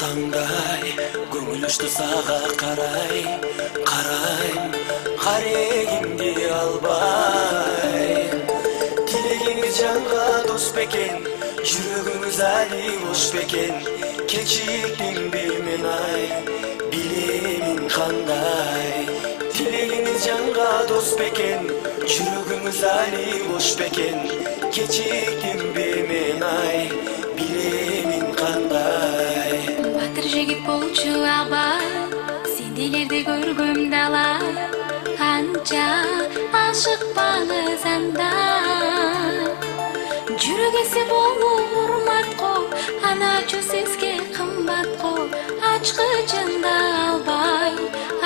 таңдай көңүлүштү сага карайм карегимди албай тилегиңиз жанга дос бекен жүрөгүңүз али бош бекен кечиктимби мен ай билемин кандай тилегиңиз жанга дос бекен жүрөгүңүз али бош бекен кечиктимби мен ай билемин кандай батыр жигит болчу абай сендейлерди көргөм дала канча ашыкпалы занда жүрөк эсе болуп урмат го аначу сизге кымбат го ачкычында албай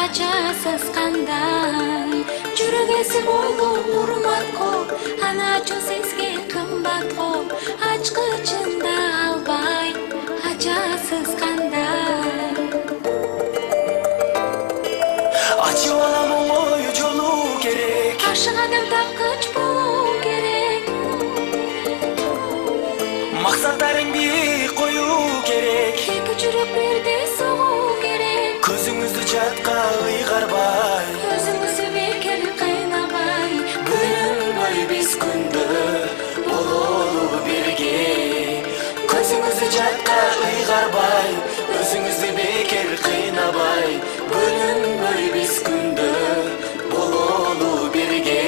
ачасыз кандай жүрөк эсе болуп урмат го аначу сизге кымбат го ачкычында албай ачасыз кандай ачып алам оңой жолу керек ашык адам тапкыч болуу керек максаттарың бийик коюу керек эки жүрөк бирдей согуу керек көзүңүздү жатка ыйгарбай өзүңүздү бекер кыйнабай бөлүнбөй биз күндө бололу бирге көзүңүздү жатка ыйгарбай өзүңүздү бекер кыйнабай бөлүнбөй биз күндө бололу бирге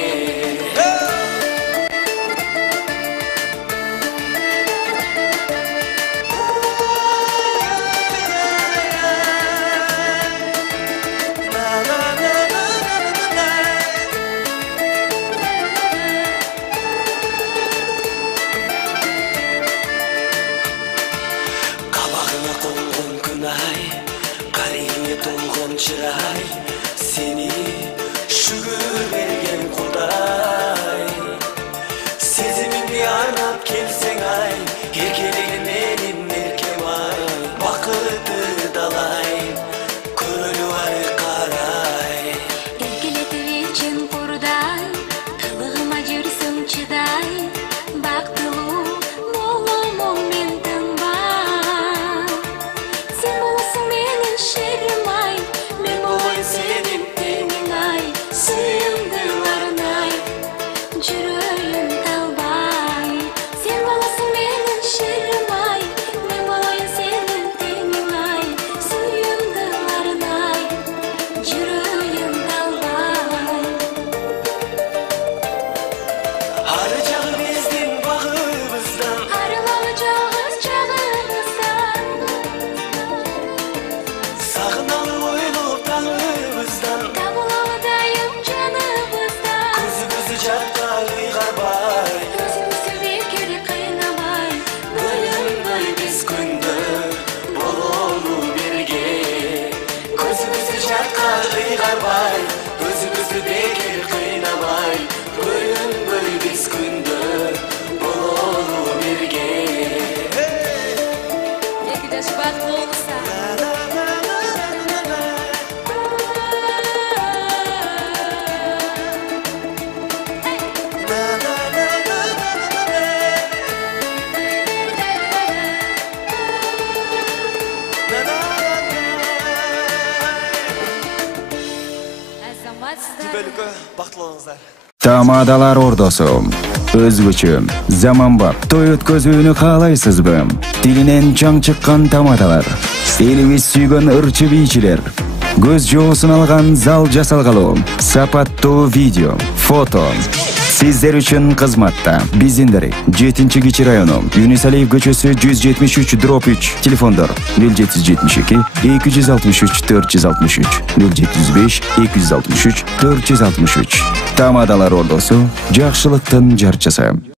кабагыңа конгон күн ай карегиңе толгон чырай сени шүгүр берген кудай сезимиңди арнап келсең ай эркелеген менин эркем ай бакытты далай көрөлү ай карай эркелетип чын курдай кылыгыма жүрсөң чыдай бактылуу боломун мен тынбай сен болосуң менин шерим ай мен болоюн сенин теңиң ай сүйүмдүларың ай жүрөйүн талбай сен болосуң менин шерим ай мен болоюн сенин теңиң ай сүйүмдүларың ай жүрөйүн талбай ары жагы биздин багыбыздан арылалы жалгыз жагыбыздан сагыналы ойлоп таңыбыздан табылалы дайым жаныбыздан көзүңүздү жатка ыйгарбай өзүңүздү бекер кыйнабай бөлүнбөй биз күндө бололу бирге көзүңүздү жатка ыйгарбай өзүңүздү бекер кыйнабай бөлүнбөй биз күндө бололу бирге эки жаш бактылуу болса азаматсыздар Түбөлүккө бактылуу болуңуздар. Тамадалар ордосу өзгөчө заманбап той өткөзүүнү каалайсызбы? Тилинен чаң чыккан тамадалар, элибиз сүйгөн ырчы бийчилер, көз жоосун алган зал жасалгалуу, сапаттуу видео, фото. Сиздер үчүн кызматта Бизиндер 7-Кичи району, Юнисалиев көчөсү 173/3, телефондор 0772 263 463, 075 263 463. Тамадалар ордосу жакшылыктын жарчысы.